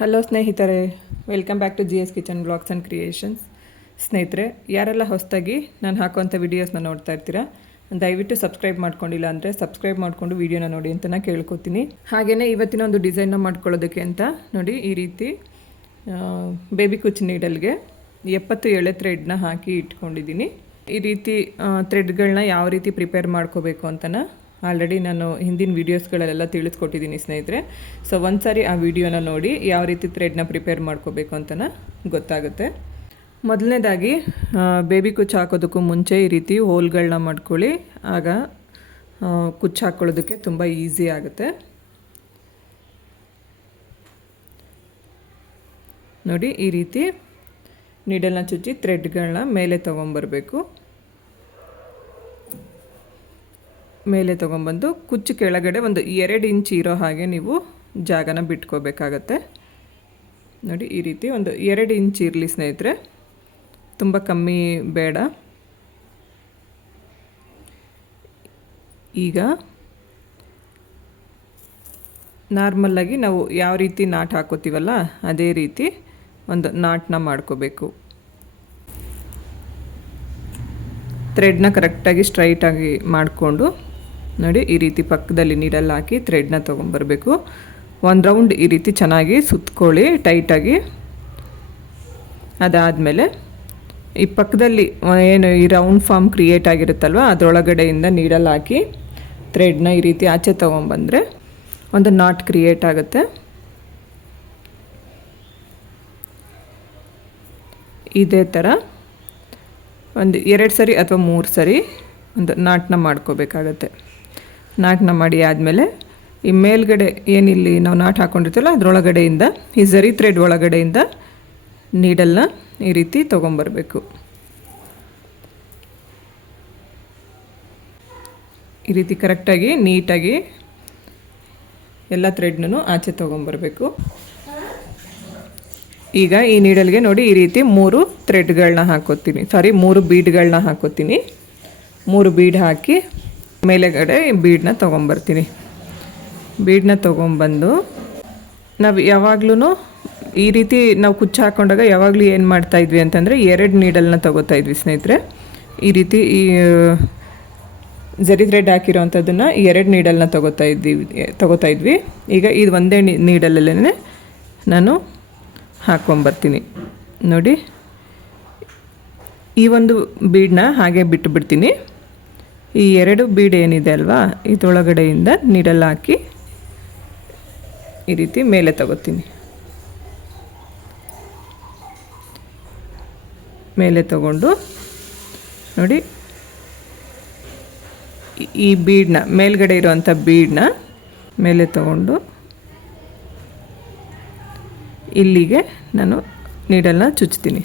Hello ಸ್ನೇಹಿತರೆ welcome back to G S kitchen blogs and creations ಸ್ನೇಹಿತರೆ, ಯಾರೆಲ್ಲ ಹೊಸದಾಗಿ ನಾನು ಹಾಕುವಂಥ ವೀಡಿಯೋಸ್ನ ನೋಡ್ತಾ ಇರ್ತೀರಾ, ದಯವಿಟ್ಟು ಸಬ್ಸ್ಕ್ರೈಬ್ ಮಾಡ್ಕೊಂಡಿಲ್ಲ ಅಂದರೆ ಸಬ್ಸ್ಕ್ರೈಬ್ ಮಾಡಿಕೊಂಡು ವೀಡಿಯೋನ ನೋಡಿ ಅಂತ ನಾನು ಕೇಳ್ಕೊತೀನಿ. ಹಾಗೆಯೇ ಇವತ್ತಿನ ಒಂದು ಡಿಸೈನ್ನ ಮಾಡ್ಕೊಳ್ಳೋದಕ್ಕೆ ಅಂತ ನೋಡಿ ಈ ರೀತಿ ಬೇಬಿ ಕುಚ್ ನೀಡಲ್ಗೆ ಎಪ್ಪತ್ತು ಎಳೆ ಥ್ರೆಡ್ನ ಹಾಕಿ ಇಟ್ಕೊಂಡಿದ್ದೀನಿ. ಈ ರೀತಿ ಥ್ರೆಡ್ಗಳನ್ನ ಯಾವ ರೀತಿ ಪ್ರಿಪೇರ್ ಮಾಡ್ಕೋಬೇಕು ಅಂತನ ಆಲ್ರೆಡಿ ನಾನು ಹಿಂದಿನ ವೀಡಿಯೋಸ್ಗಳಲ್ಲೆಲ್ಲ ತಿಳಿಸ್ಕೊಟ್ಟಿದ್ದೀನಿ ಸ್ನೇಹಿತರೆ. ಸೊ ಒಂದು ಸಾರಿ ಆ ವಿಡಿಯೋನ ನೋಡಿ ಯಾವ ರೀತಿ ಥ್ರೆಡ್ನ ಪ್ರಿಪೇರ್ ಮಾಡ್ಕೋಬೇಕು ಅಂತನ ಗೊತ್ತಾಗುತ್ತೆ. ಮೊದಲನೇದಾಗಿ ಬೇಬಿ ಕುಚ್ಚು ಹಾಕೋದಕ್ಕೂ ಮುಂಚೆ ಈ ರೀತಿ ಹೋಲ್ಗಳನ್ನ ಮಾಡ್ಕೊಳ್ಳಿ. ಆಗ ಕುಚ್ಚು ಹಾಕ್ಕೊಳ್ಳೋದಕ್ಕೆ ತುಂಬ ಈಸಿ ಆಗುತ್ತೆ. ನೋಡಿ ಈ ರೀತಿ ನೀಡಲ್ನ ಚುಚ್ಚಿ ಥ್ರೆಡ್ಗಳನ್ನ ಮೇಲೆ ತೊಗೊಂಬರ್ಬೇಕು. ಮೇಲೆ ತೊಗೊಂಬಂದು ಕುಚ್ಚು ಕೆಳಗಡೆ ಒಂದು ಎರಡು ಇಂಚ್ ಇರೋ ಹಾಗೆ ನೀವು ಜಾಗನ ಬಿಟ್ಕೋಬೇಕಾಗತ್ತೆ. ನೋಡಿ, ಈ ರೀತಿ ಒಂದು ಎರಡು ಇಂಚ್ ಇರಲಿ ಸ್ನೇಹಿತರೆ. ತುಂಬ ಕಮ್ಮಿ ಬೇಡ. ಈಗ ನಾರ್ಮಲ್ಲಾಗಿ ನಾವು ಯಾವ ರೀತಿ ನಾಟ್ ಹಾಕೋತೀವಲ್ಲ, ಅದೇ ರೀತಿ ಒಂದು ನಾಟನ್ನ ಮಾಡ್ಕೋಬೇಕು. ಥ್ರೆಡ್ನ ಕರೆಕ್ಟಾಗಿ ಸ್ಟ್ರೈಟಾಗಿ ಮಾಡಿಕೊಂಡು ನೋಡಿ, ಈ ರೀತಿ ಪಕ್ಕದಲ್ಲಿ ನೀಡಲ್ಲಿ ಹಾಕಿ ಥ್ರೆಡ್ನ ತೊಗೊಂಬರ್ಬೇಕು ಒಂದು ರೌಂಡ್ ಈ ರೀತಿ ಚೆನ್ನಾಗಿ ಸುತ್ಕೊಳ್ಳಿ ಟೈಟಾಗಿ ಅದಾದಮೇಲೆ ಈ ಪಕ್ಕದಲ್ಲಿ ಏನು ಈ ರೌಂಡ್ ಫಾರ್ಮ್ ಕ್ರಿಯೇಟ್ ಆಗಿರುತ್ತಲ್ವ, ಅದರೊಳಗಡೆಯಿಂದ ನೀಡಲ್ಲಿ ಹಾಕಿ ಥ್ರೆಡ್ನ ಈ ರೀತಿ ಆಚೆ ತೊಗೊಂಬಂದರೆ ಒಂದು ನಾಟ್ ಕ್ರಿಯೇಟ್ ಆಗುತ್ತೆ. ಇದೇ ಥರ ಒಂದು ಎರಡು ಸರಿ ಅಥವಾ ಮೂರು ಸರಿ ಒಂದು ನಾಟನ್ನ ಮಾಡ್ಕೋಬೇಕಾಗತ್ತೆ. ನಾಟನ್ನ ಮಾಡಿ ಆದಮೇಲೆ ಈ ಮೇಲ್ಗಡೆ ಏನಿಲ್ಲಿ ನಾವು ನಾಟ್ ಹಾಕ್ಕೊಂಡಿರ್ತೀವಲ್ಲ ಅದರೊಳಗಡೆಯಿಂದ, ಈ ಝರಿ ಥ್ರೆಡ್ ಒಳಗಡೆಯಿಂದ ನೀಡಲ್ನ ಈ ರೀತಿ ತೊಗೊಂಬರ್ಬೇಕು. ಈ ರೀತಿ ಕರೆಕ್ಟಾಗಿ, ನೀಟಾಗಿ ಎಲ್ಲ ಥ್ರೆಡ್ನೂ ಆಚೆ ತೊಗೊಂಬರ್ಬೇಕು. ಈಗ ಈ ನೀಡಲ್ಗೆ ನೋಡಿ ಈ ರೀತಿ ಮೂರು ಥ್ರೆಡ್ಗಳನ್ನ ಹಾಕೋತೀನಿ. ಸಾರಿ ಮೂರು ಬೀಡ್ಗಳನ್ನ ಹಾಕೋತೀನಿ. ಮೂರು ಬೀಡ್ ಹಾಕಿ ಮೇಲೆಗಡೆ ಬೀಡನ್ನ ತೊಗೊಂಬರ್ತೀನಿ. ಬೀಡನ್ನ ತೊಗೊಂಬಂದು ನಾವು ಯಾವಾಗ್ಲೂ ಈ ರೀತಿ ನಾವು ಕುಚ್ಚು ಹಾಕೊಂಡಾಗ ಯಾವಾಗಲೂ ಏನು ಮಾಡ್ತಾ ಇದ್ವಿ ಅಂತಂದರೆ ಎರಡು ನೀಡಲ್ನ ತೊಗೋತಾ ಇದ್ವಿ ಸ್ನೇಹಿತರೆ. ಈ ರೀತಿ ಈ ಜರಿ ಥ್ರೆಡ್ ಹಾಕಿರೋವಂಥದ್ದನ್ನು ಎರಡು ನೀಡಲ್ನ ತೊಗೋತಾ ಇದ್ದೀವಿ ತೊಗೋತಾ ಇದ್ವಿ. ಈಗ ಇದು ಒಂದೇ ನೀಡಲಲ್ಲೇ ನಾನು ಹಾಕ್ಕೊಂಬರ್ತೀನಿ ನೋಡಿ, ಈ ಒಂದು ಬೀಡನ್ನ ಹಾಗೆ ಬಿಟ್ಟು ಬಿಡ್ತೀನಿ ಈ ಎರಡು ಬೀಡ್ ಏನಿದೆ ಅಲ್ವಾ? ಇದೊಳಗಡೆಯಿಂದ ನೀಡಲ್ ಹಾಕಿ ಈ ರೀತಿ ಮೇಲೆ ತಗೋತೀನಿ. ಮೇಲೆ ತಗೊಂಡು ನೋಡಿ, ಈ- ಬೀಡ್ನ ಮೇಲ್ಗಡೆ ಇರುವಂಥ ಬೀಡನ್ನ ಮೇಲೆ ತಗೊಂಡು ಇಲ್ಲಿಗೆ ನಾನು ನೀಡಲ್ನ ಚುಚ್ತೀನಿ.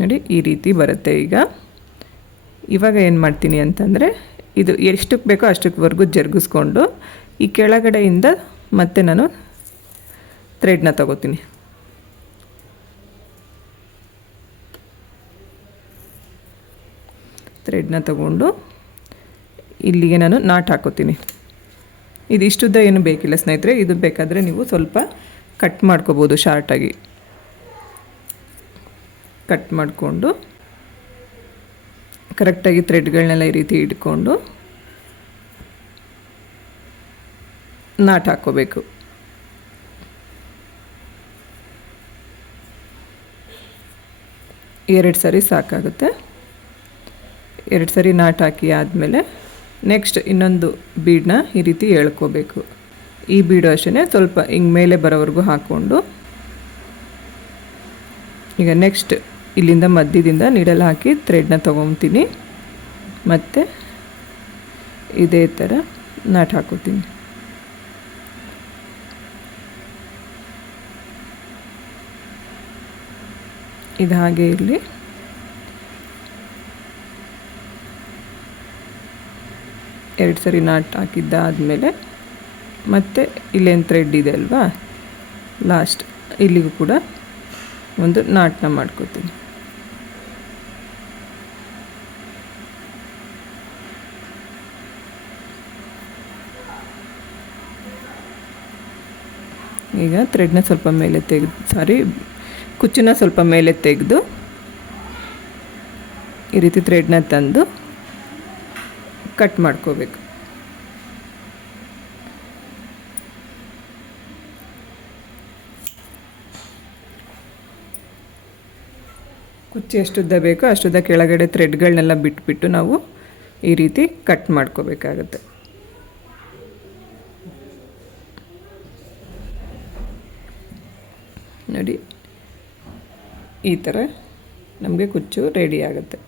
ನೋಡಿ, ಈ ರೀತಿ ಬರುತ್ತೆ ಈಗ. ಇವಾಗ ಏನು ಮಾಡ್ತೀನಿ ಅಂತಂದರೆ, ಇದು ಎಷ್ಟಕ್ಕೆ ಬೇಕೋ ಅಷ್ಟಕ್ಕೆವರೆಗೂ ಜರುಗಿಸ್ಕೊಂಡು, ಈ ಕೆಳಗಡೆಯಿಂದ ಮತ್ತೆ ನಾನು ಥ್ರೆಡ್ನ ತಗೋತೀನಿ. ಥ್ರೆಡ್ನ ತಗೊಂಡು ಇಲ್ಲಿಗೆ ನಾನು ನಾಟ್ ಹಾಕೋತೀನಿ. ಇದು ಇಷ್ಟುದ್ದ ಏನು ಬೇಕಿಲ್ಲ ಸ್ನೇಹಿತರೆ, ಇದು ಬೇಕಾದರೆ ನೀವು ಸ್ವಲ್ಪ ಕಟ್ ಮಾಡ್ಕೋಬೋದು ಶಾರ್ಟಾಗಿ ಕಟ್ ಮಾಡಿಕೊಂಡು ಕರೆಕ್ಟಾಗಿ ಥ್ರೆಡ್ಗಳನ್ನೆಲ್ಲ ಈ ರೀತಿ ಇಟ್ಕೊಂಡು ನಾಟ್ ಹಾಕ್ಕೋಬೇಕು. ಎರಡು ಸರಿ ಸಾಕಾಗುತ್ತೆ. ಎರಡು ಸರಿ ನಾಟ್ ಹಾಕಿ ಆದಮೇಲೆ ನೆಕ್ಸ್ಟ್ ಇನ್ನೊಂದು ಬೀಡನ್ನ ಈ ರೀತಿ ಎಳ್ಕೋಬೇಕು. ಈ ಬೀಡು ಅಷ್ಟೇ ಸ್ವಲ್ಪ ಹಿಂಗೆ ಮೇಲೆ ಬರೋವರೆಗೂ ಹಾಕ್ಕೊಂಡು ಈಗ ನೆಕ್ಸ್ಟ್ ಇಲ್ಲಿಂದ ಮಧ್ಯದಿಂದ ನೀಡಲ್ ಹಾಕಿ ಥ್ರೆಡ್ನ ತೊಗೊತೀನಿ. ಮತ್ತು ಇದೇ ಥರ ನಾಟ್ ಹಾಕೋತೀನಿ. ಇದು ಹಾಗೆ ಇರಲಿ. ಎರಡು ಸರಿ ನಾಟ್ ಹಾಕಿದ್ದಾದಮೇಲೆ ಮತ್ತು ಇಲ್ಲೇನು ಥ್ರೆಡ್ ಇದೆ ಅಲ್ವಾ? ಲಾಸ್ಟ್ ಇಲ್ಲಿಗೂ ಕೂಡ ಒಂದು ನಾಟನ್ನ ಮಾಡ್ಕೋತೀನಿ. ಈಗ ಥ್ರೆಡ್ನ ಸ್ವಲ್ಪ ಮೇಲೆ ತೆಗೆದು ಸಾರಿ ಕುಚ್ಚನ್ನ ಸ್ವಲ್ಪ ಮೇಲೆ ತೆಗೆದು, ಈ ರೀತಿ ಥ್ರೆಡ್ನ ತಂದು ಕಟ್ ಮಾಡ್ಕೋಬೇಕು. ಕುಚ್ಚು ಎಷ್ಟುದ್ದ ಬೇಕೋ ಅಷ್ಟುದ್ದ ಕೆಳಗಡೆ ಥ್ರೆಡ್ಗಳನ್ನೆಲ್ಲ ಬಿಟ್ಬಿಟ್ಟು ನಾವು ಈ ರೀತಿ ಕಟ್ ಮಾಡ್ಕೋಬೇಕಾಗತ್ತೆ ನೋಡಿ ಈ ಥರ ನಮಗೆ ಕುಚ್ಚು ರೆಡಿ ಆಗುತ್ತೆ.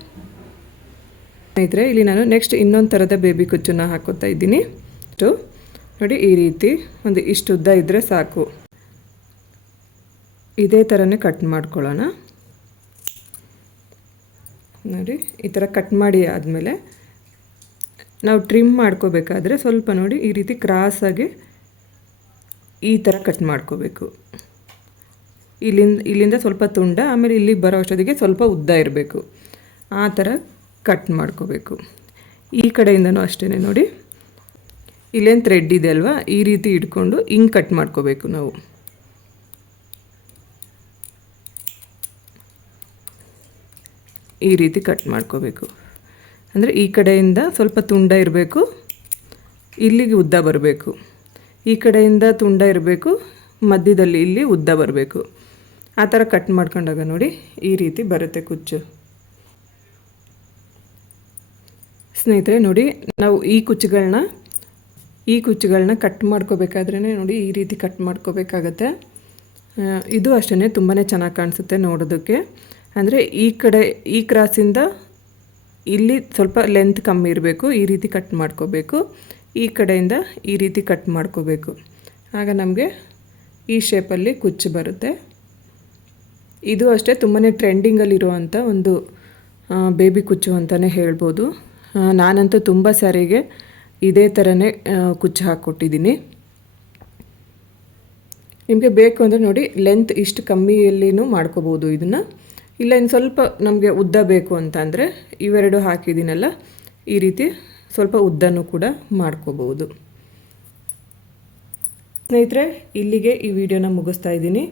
ಸ್ನೇಹಿತರೆ, ಇಲ್ಲಿ ನಾನು ನೆಕ್ಸ್ಟ್ ಇನ್ನೊಂದು ಥರದ ಬೇಬಿ ಕುಚ್ಚನ್ನ ಹಾಕೋತಾ ಇದ್ದೀನಿ. ಇಷ್ಟು ನೋಡಿ ಈ ರೀತಿ ಒಂದು ಇಷ್ಟು ಉದ್ದ ಇದ್ದರೆ ಸಾಕು. ಇದೇ ಥರನೇ ಕಟ್ ಮಾಡ್ಕೊಳ್ಳೋಣ. ನೋಡಿ, ಈ ಥರ ಕಟ್ ಮಾಡಿ ಆದಮೇಲೆ ನಾವು ಟ್ರಿಮ್ ಮಾಡ್ಕೋಬೇಕಾದ್ರೆ ಸ್ವಲ್ಪ ನೋಡಿ ಈ ರೀತಿ ಕ್ರಾಸಾಗಿ ಈ ಥರ ಕಟ್ ಮಾಡ್ಕೋಬೇಕು. ಇಲ್ಲಿಂದ ಇಲ್ಲಿಂದ ಸ್ವಲ್ಪ ತುಂಡ, ಆಮೇಲೆ ಇಲ್ಲಿಗೆ ಬರೋ ಅಷ್ಟೊತ್ತಿಗೆ ಸ್ವಲ್ಪ ಉದ್ದ ಇರಬೇಕು. ಆ ಥರ ಕಟ್ ಮಾಡ್ಕೋಬೇಕು. ಈ ಕಡೆಯಿಂದನೂ ಅಷ್ಟೇ ನೋಡಿ. ಇಲ್ಲೇನು ಥ್ರೆಡ್ ಇದೆ ಅಲ್ವಾ? ಈ ರೀತಿ ಇಟ್ಕೊಂಡು ಹಿಂಗೆ ಕಟ್ ಮಾಡ್ಕೋಬೇಕು ನಾವು. ಈ ರೀತಿ ಕಟ್ ಮಾಡ್ಕೋಬೇಕು. ಅಂದರೆ ಈ ಕಡೆಯಿಂದ ಸ್ವಲ್ಪ ತುಂಡ ಇರಬೇಕು. ಇಲ್ಲಿಗೆ ಉದ್ದ ಬರಬೇಕು. ಈ ಕಡೆಯಿಂದ ತುಂಡ ಇರಬೇಕು. ಮಧ್ಯದಲ್ಲಿ ಇಲ್ಲಿ ಉದ್ದ ಬರಬೇಕು. ಆ ಥರ ಕಟ್ ಮಾಡ್ಕೊಂಡಾಗ ನೋಡಿ ಈ ರೀತಿ ಬರುತ್ತೆ ಕುಚ್ಚು. ಸ್ನೇಹಿತರೆ, ನೋಡಿ ನಾವು ಈ ಕುಚ್ಚುಗಳನ್ನ ಈ ಕುಚ್ಚುಗಳನ್ನ ಕಟ್ ಮಾಡ್ಕೋಬೇಕಾದ್ರೇ ನೋಡಿ ಈ ರೀತಿ ಕಟ್ ಮಾಡ್ಕೋಬೇಕಾಗತ್ತೆ. ಇದು ಅಷ್ಟೇ ತುಂಬಾ ಚೆನ್ನಾಗಿ ಕಾಣಿಸುತ್ತೆ ನೋಡೋದಕ್ಕೆ. ಅಂದರೆ ಈ ಕಡೆ, ಈ ಕ್ರಾಸಿಂದ ಇಲ್ಲಿ ಸ್ವಲ್ಪ ಲೆಂತ್ ಕಮ್ಮಿ ಇರಬೇಕು, ಈ ರೀತಿ ಕಟ್ ಮಾಡ್ಕೋಬೇಕು. ಈ ಕಡೆಯಿಂದ ಈ ರೀತಿ ಕಟ್ ಮಾಡ್ಕೋಬೇಕು. ಆಗ ನಮಗೆ ಈ ಶೇಪಲ್ಲಿ ಕುಚ್ಚು ಬರುತ್ತೆ. ಇದು ಅಷ್ಟೇ ತುಂಬಾ ಟ್ರೆಂಡಿಂಗಲ್ಲಿರುವಂಥ ಒಂದು ಬೇಬಿ ಕುಚ್ಚು ಅಂತಲೇ ಹೇಳ್ಬೋದು. ನಾನಂತೂ ತುಂಬ ಸಾರಿಗೆ ಇದೇ ಥರನೇ ಕುಚ್ಚು ಹಾಕ್ಕೊಟ್ಟಿದ್ದೀನಿ. ನಿಮಗೆ ಬೇಕು ಅಂದರೆ ನೋಡಿ ಲೆಂತ್ ಇಷ್ಟು ಕಮ್ಮಿಯಲ್ಲಿನೂ ಮಾಡ್ಕೋಬೋದು ಇದನ್ನು. ಇಲ್ಲ ಇನ್ನು ಸ್ವಲ್ಪ ನಮಗೆ ಉದ್ದ ಬೇಕು ಅಂತ ಅಂದರೆ ಇವೆರಡು ಹಾಕಿದ್ದೀನಲ್ಲ, ಈ ರೀತಿ ಸ್ವಲ್ಪ ಉದ್ದನೂ ಕೂಡ ಮಾಡ್ಕೋಬೋದು. ಸ್ನೇಹಿತರೆ, ಇಲ್ಲಿಗೆ ಈ ವಿಡಿಯೋನ ಮುಗಿಸ್ತಾ ಇದ್ದೀನಿ.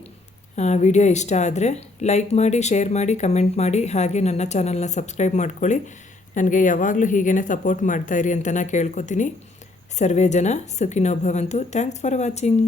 ವಿಡಿಯೋ ಇಷ್ಟ ಆದರೆ ಲೈಕ್ ಮಾಡಿ, ಶೇರ್ ಮಾಡಿ, ಕಮೆಂಟ್ ಮಾಡಿ, ಹಾಗೆ ನನ್ನ ಚಾನಲ್ನ ಸಬ್ಸ್ಕ್ರೈಬ್ ಮಾಡ್ಕೊಳ್ಳಿ. ನನಗೆ ಯಾವಾಗಲೂ ಹೀಗೇ ಸಪೋರ್ಟ್ ಮಾಡ್ತಾಯಿರಿ ಅಂತ ನಾನು ಕೇಳ್ಕೊತೀನಿ. ಸರ್ವೇ ಜನ ಸುಖಿನೋ ಭವಂತು. Thanks for watching.